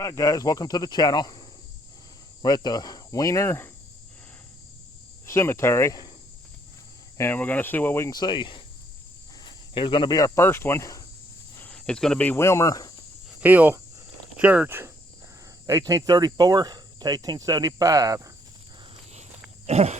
Alright guys, welcome to the channel. We're at the Willmar Cemetery and we're going to see what we can see. Here's going to be our first one. It's going to be Willmar Hill Church, 1834 to 1875. And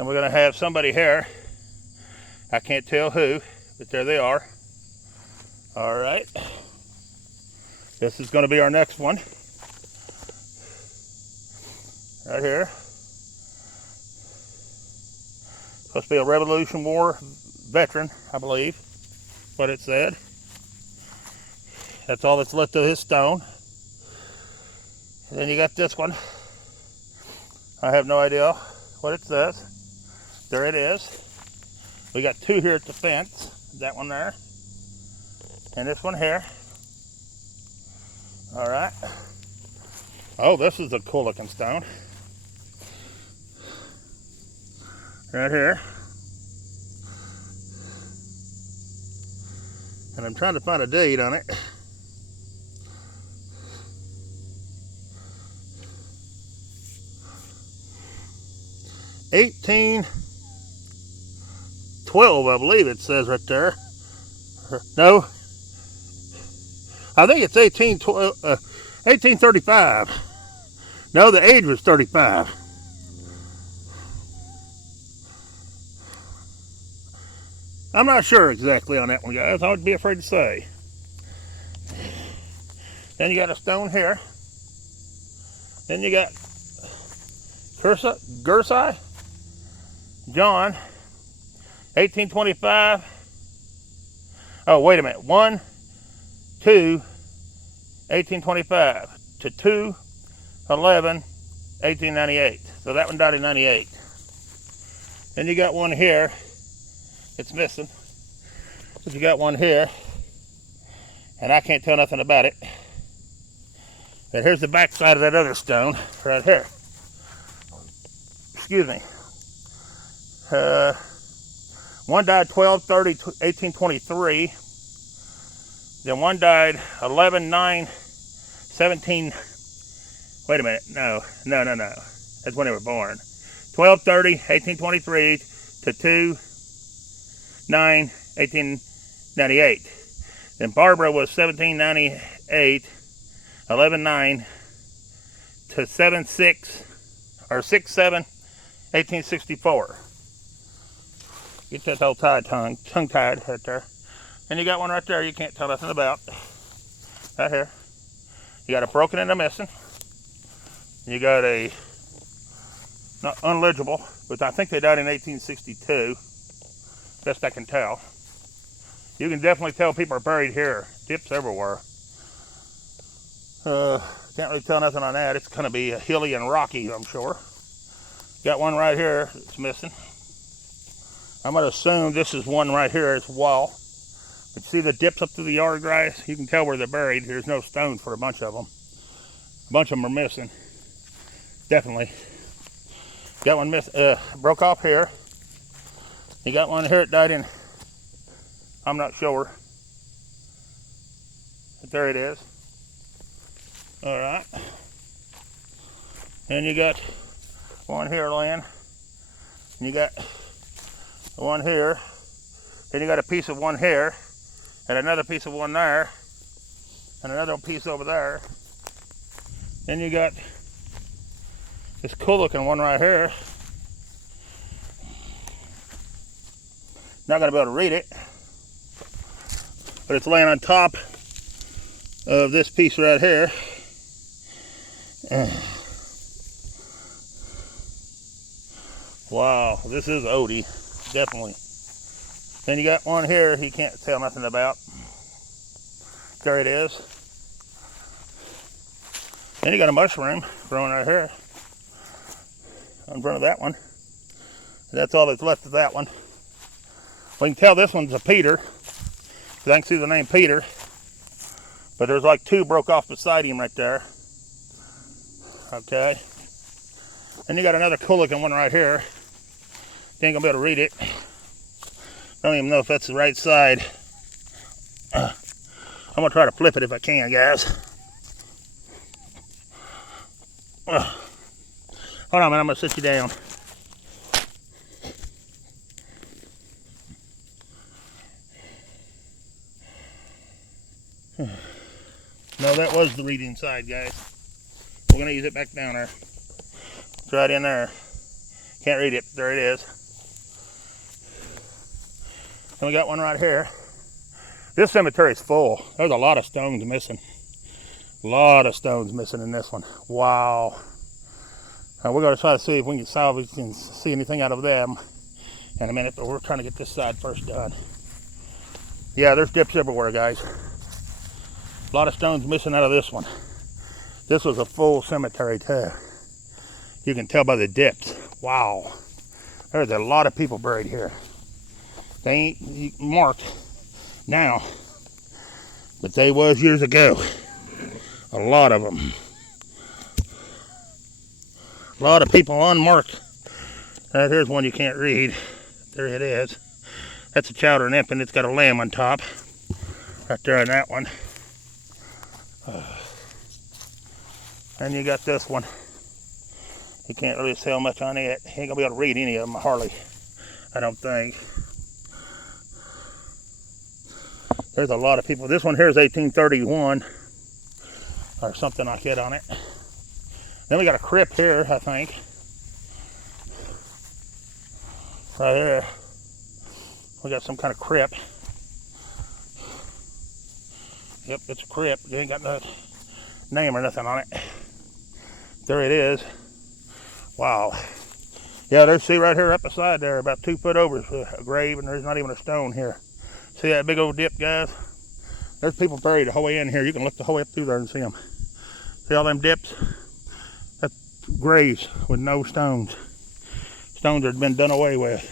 we're going to have somebody here. I can't tell who, but there they are. Alright. This is going to be our next one. Right here. Supposed to be a Revolution War veteran, I believe. What it said. That's all that's left of his stone. And then you got this one. I have no idea what it says. There it is. We got two here at the fence. That one there. And this one here. Alright. Oh, this is a cool looking stone. Right here. And I'm trying to find a date on it. $1812, I believe it says right there. No. I think it's 1835. No, the age was 35. I'm not sure exactly on that one, guys. I would be afraid to say. Then you got a stone here. Then you got Gersai John, 1825. Oh, wait a minute. 1825 to 2/11/1898. So that one died in 98. Then you got one here. It's missing. But you got one here. And I can't tell nothing about it. But here's the back side of that other stone right here. Excuse me. One died 12/30/1823. Then one died 11/9/17. Wait a minute. No. That's when they were born. 12/30/1823 to 2/9/1898. Then Barbara was 1798, 11/9 to 7/6 or 6/7/1864. Get that whole tongue-tied right there. And you got one right there you can't tell nothing about. Right here. You got a broken and a missing. You got a not unlegible, but I think they died in 1862. Best I can tell. You can definitely tell people are buried here. Dips everywhere. Can't really tell nothing on that. It's going to be hilly and rocky, I'm sure. Got one right here that's missing. I'm going to assume this is one right here as well. But see the dips up through the yard, guys? You can tell where they're buried. There's no stone for a bunch of them. A bunch of them are missing. Definitely. Got one broke off here. You got one here that died in, I'm not sure. But there it is. Alright. And you got one here laying. And you got one here. Then you got a piece of one here. And another piece of one there. And another piece over there. Then you got this cool looking one right here. Not going to be able to read it. But it's laying on top of this piece right here. Wow, this is Odie. Definitely. Then you got one here you can't tell nothing about. There it is. Then you got a mushroom growing right here in front of that one. That's all that's left of that one. We can tell this one's a Peter, because I can see the name Peter. But there's like two broke off beside him right there. Okay. Then you got another cool looking one right here. You ain't gonna be able to read it. I don't even know if that's the right side. I'm gonna try to flip it if I can, guys. Hold on, man. I'm going to sit you down. No, that was the reading side, guys. We're going to use it back down there. It's right in there. Can't read it. There it is. And we got one right here. This cemetery is full. There's a lot of stones missing. A lot of stones missing in this one. Wow. We're going to try to see if we can salvage and see anything out of them in a minute, but we're trying to get this side first done. Yeah, there's dips everywhere, guys. A lot of stones missing out of this one. This was a full cemetery too. You can tell by the dips. Wow. There's a lot of people buried here. They ain't marked now, but they was years ago. A lot of them. A lot of people unmarked. Here's one you can't read. There it is. That's a chowder and imp, and it's got a lamb on top. Right there on that one. And you got this one. You can't really tell much on it. You ain't gonna be able to read any of them, hardly. I don't think. There's a lot of people. This one here is 1831 or something like that on it. Then we got a crypt here, I think. Right here. We got some kind of crypt. Yep, it's a crypt. You ain't got no name or nothing on it. There it is. Wow. Yeah, there's, see right here up beside there, about 2 foot over a grave, and there's not even a stone here. See that big old dip, guys? There's people buried the whole way in here. You can look the whole way up through there and see them. See all them dips? That's graves with no stones. Stones that had been done away with.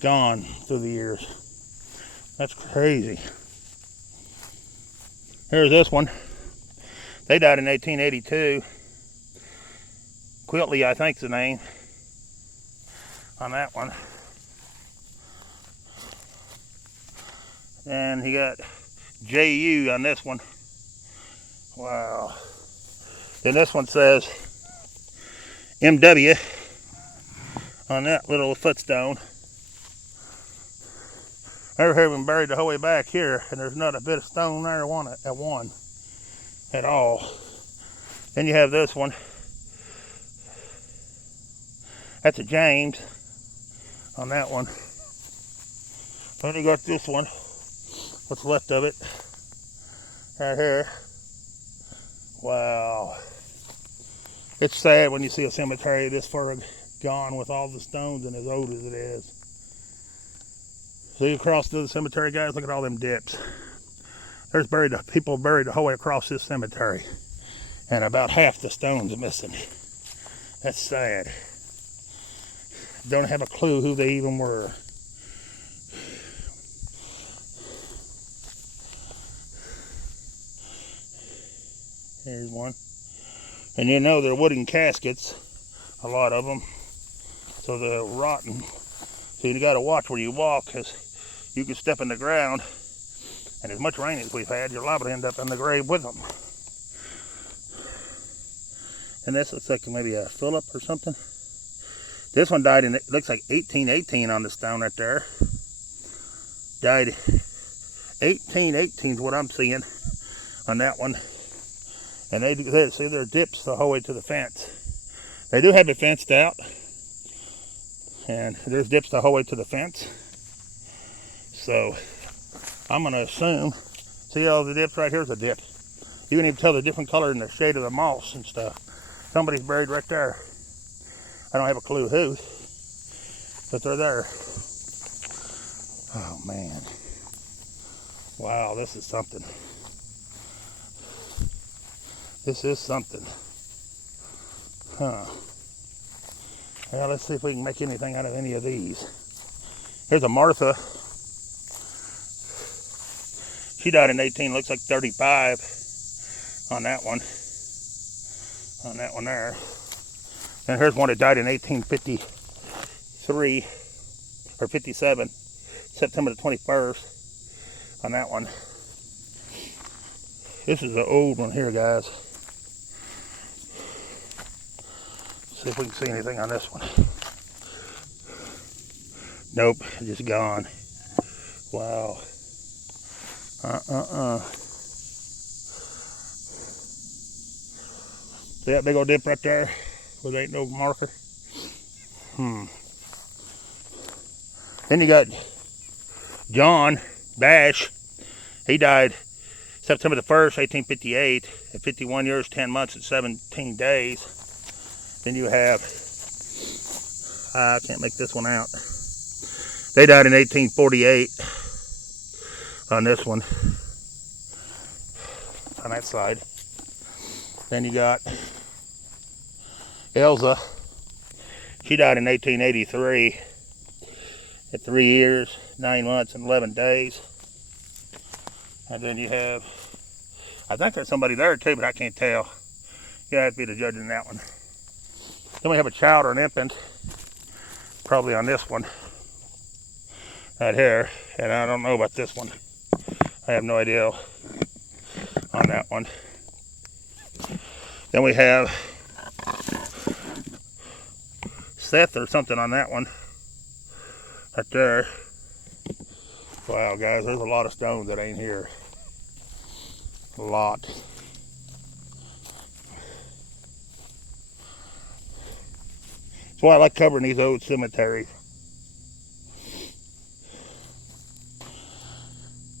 Gone through the years. That's crazy. Here's this one. They died in 1882. Quiltley, I think's the name on that one. And he got JU on this one. Wow. Then this one says MW on that little footstone. They're been buried the whole way back here, and there's not a bit of stone there at all. Then you have this one. That's a James on that one. Then you got this one. What's left of it? Right here. Wow. It's sad when you see a cemetery this far gone with all the stones and as old as it is. See across to the cemetery, guys, look at all them dips. There's people buried the whole way across this cemetery. And about half the stones missing. That's sad. Don't have a clue who they even were. Here's one. And you know they're wooden caskets, a lot of them. So they're rotten. So you got to watch where you walk, because you can step in the ground, and as much rain as we've had, you're liable to end up in the grave with them. And this looks like maybe a Philip or something. This one died in, it looks like 1818 on the stone right there. Died 1818 is what I'm seeing on that one. And they see their dips the whole way to the fence. They do have it fenced out. And there's dips the whole way to the fence. So I'm going to assume, see all the dips right here's a dip. You can even tell the different color in the shade of the moss and stuff. Somebody's buried right there. I don't have a clue who, but they're there. Oh man. Wow, this is something. This is something. Huh. Well, let's see if we can make anything out of any of these. Here's a Martha. She died in 18, looks like 35 on that one. On that one there. And here's one that died in 1853 or 57, September the 21st on that one. This is the old one here, guys. See if we can see anything on this one. Nope, just gone. Wow. See that big old dip right there where there ain't no marker? Then you got John Bash. He died September the 1st, 1858, at 51 years, 10 months, and 17 days. Then you have, I can't make this one out. They died in 1848 on this one, on that side. Then you got Elza. She died in 1883 at 3 years, 9 months, and 11 days. And then you have, I think there's somebody there too, but I can't tell. You have to be the judge in that one. Then we have a child or an infant, probably on this one, right here. And I don't know about this one. I have no idea on that one. Then we have Seth or something on that one, right there. Wow, guys, there's a lot of stones that ain't here. A lot. That's why I like covering these old cemeteries.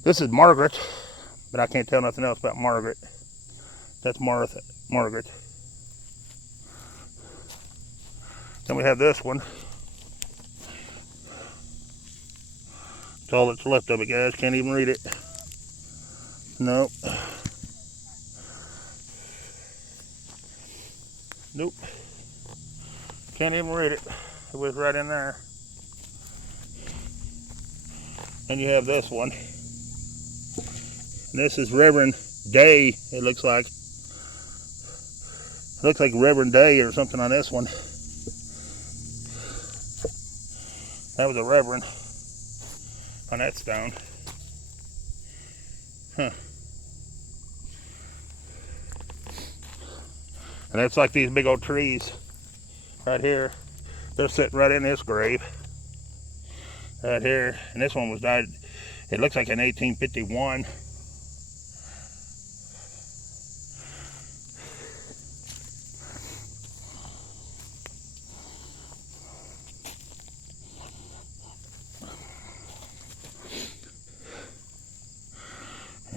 This is Margaret, but I can't tell nothing else about Margaret. That's Margaret. Then we have this one. That's all that's left of it, guys. Can't even read it. Nope. Nope. Can't even read it. It was right in there. And you have this one. And this is Reverend Day, it looks like. It looks like Reverend Day or something on this one. That was a reverend on that stone. Huh. And that's like these big old trees right here. They're sitting right in this grave. Right here. And this one was died, it looks like in 1851.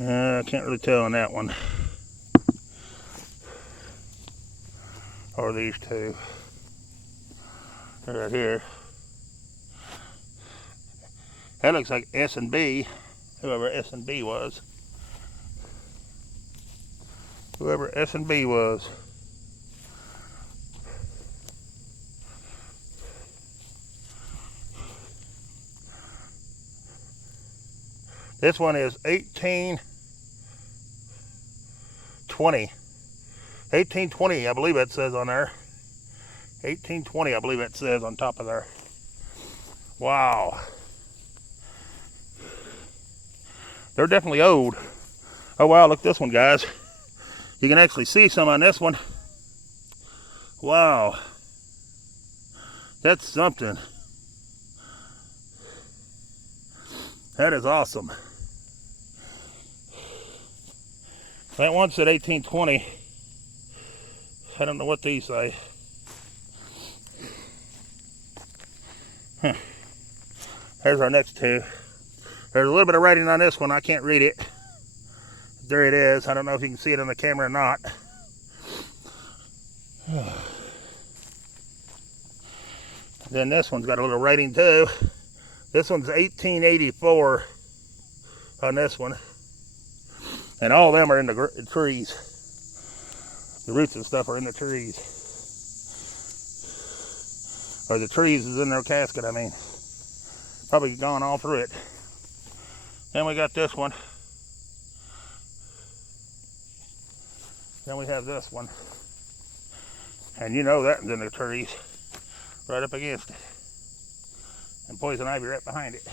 I can't really tell on that one. Or these two. They're right here. That looks like S&B, whoever S&B was. Whoever S&B was. This one is 1820. 1820, I believe it says on there. 1820, I believe it says on top of there. Wow. They're definitely old. Oh wow, look at this one, guys. You can actually see some on this one. Wow. That's something. That is awesome. That one said 1820. I don't know what these say. Huh. There's our next two. There's a little bit of writing on this one. I can't read it. There it is. I don't know if you can see it on the camera or not. Then this one's got a little writing too. This one's 1884 on this one. And all of them are in the trees. The roots and stuff are in the trees. Or the trees is in their casket, I mean. Probably gone all through it. Then we got this one. Then we have this one. And you know that one's in the trees. Right up against it. And poison ivy right behind it.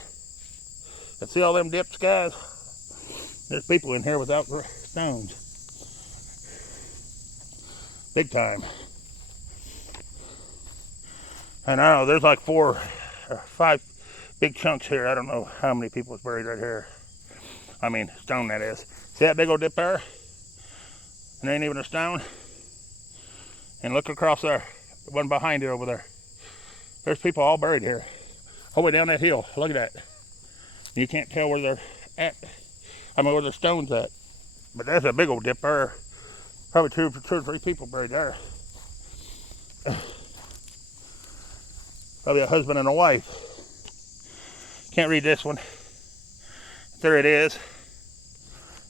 But see all them dips, guys? There's people in here without stones. Big time. And I don't know, there's like 4 or 5 big chunks here. I don't know how many people is buried right here. I mean, stone that is. See that big old dip there? And there ain't even a stone. And look across there, the one behind it over there. There's people all buried here. All the way down that hill. Look at that. You can't tell where they're at. I mean, where the stone's at. But that's a big old dip there. Probably two or three people buried there. Probably a husband and a wife. Can't read this one. There it is.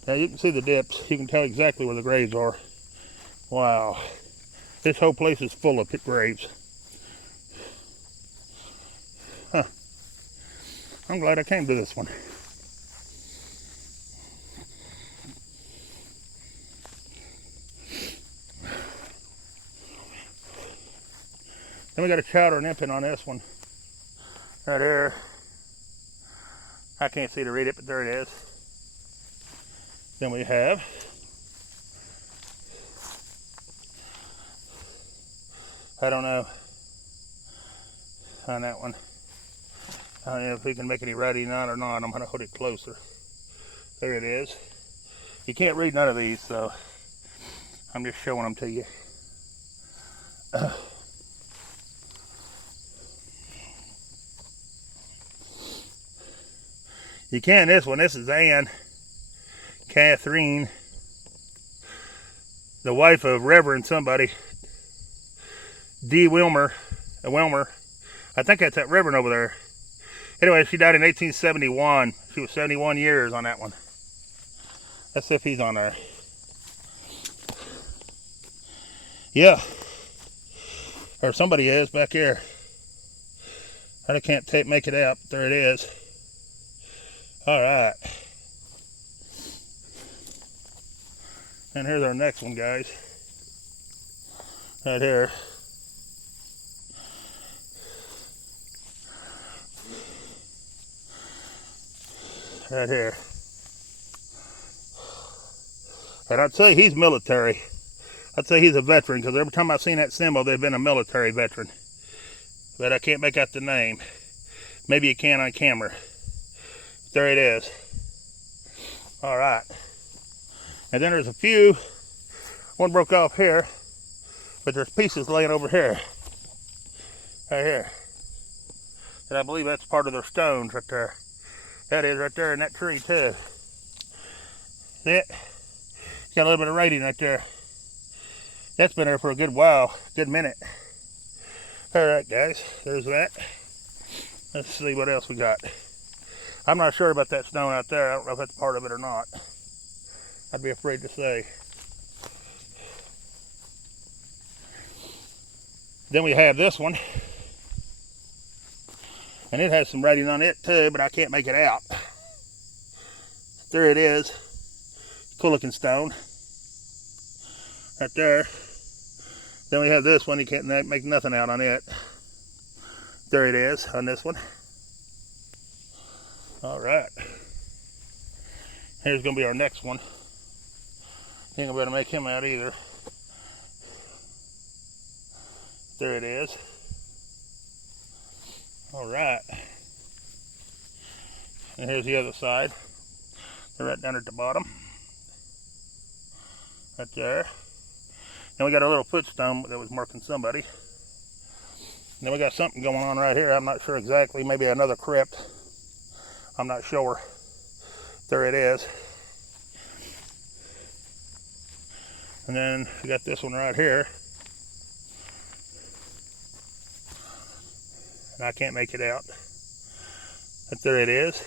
Now you can see the dips. You can tell exactly where the graves are. Wow. This whole place is full of graves. Huh. I'm glad I came to this one. Then we got a chowder and imping on this one. Right there. I can't see to read it, but there it is. Then we have I don't know on that one. I don't know if we can make any writing on it or not. I'm going to hold it closer. There it is. You can't read none of these, so I'm just showing them to you. You can this one. This is Anne Catherine, the wife of Reverend somebody, D. Willmar. I think that's that Reverend over there. Anyway, she died in 1871. She was 71 years on that one. Let's see if he's on there. Yeah. Or somebody is back here. I can't make it out. There it is. Alright. And here's our next one, guys. Right here. Right here. And I'd say he's military. I'd say he's a veteran, because every time I've seen that symbol, they've been a military veteran. But I can't make out the name. Maybe you can on camera. There it is. Alright. And then there's a few. One broke off here. But there's pieces laying over here. Right here. And I believe that's part of their stones right there. That is right there in that tree too. See it? Got a little bit of writing right there. That's been there for a good while. Good minute. Alright guys. There's that. Let's see what else we got. I'm not sure about that stone out there. I don't know if that's part of it or not. I'd be afraid to say. Then we have this one. And it has some writing on it too, but I can't make it out. There it is. Cool looking stone. Right there. Then we have this one. You can't make nothing out on it. There it is on this one. Alright. Here's going to be our next one. Ain't going to be able to make him out either. There it is. Alright. And here's the other side. They're right down at the bottom. Right there. Then we got a little footstone that was marking somebody. And then we got something going on right here. I'm not sure exactly. Maybe another crypt. I'm not sure. There it is. And then we got this one right here. And I can't make it out. But there it is.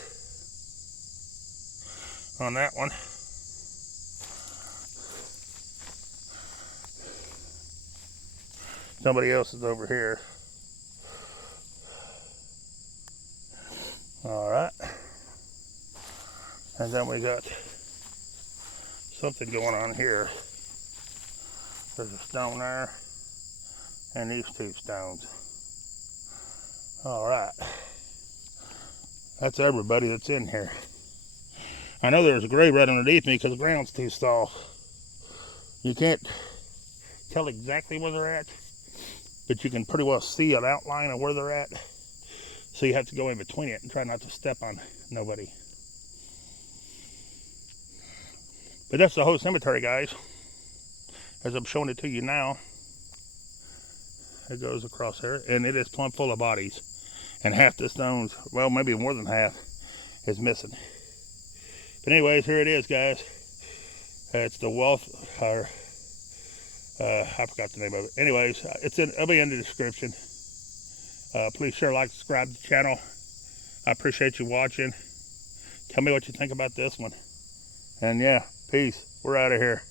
On that one. Somebody else is over here. Alright. And then we got something going on here. There's a stone there. And these two stones. Alright. That's everybody that's in here. I know there's a grave right underneath me because the ground's too soft. You can't tell exactly where they're at. but you can pretty well see an outline of where they're at. So you have to go in between it and try not to step on nobody. But that's the whole cemetery, guys. As I'm showing it to you now, it goes across there, and it is plumb full of bodies. And half the stones, well, maybe more than half, is missing. But anyways, here it is, guys. It's the wealth, or I forgot the name of it. Anyways, it'll be in the description. Please share, like, subscribe to the channel. I appreciate you watching. Tell me what you think about this one. And yeah, peace. We're out of here.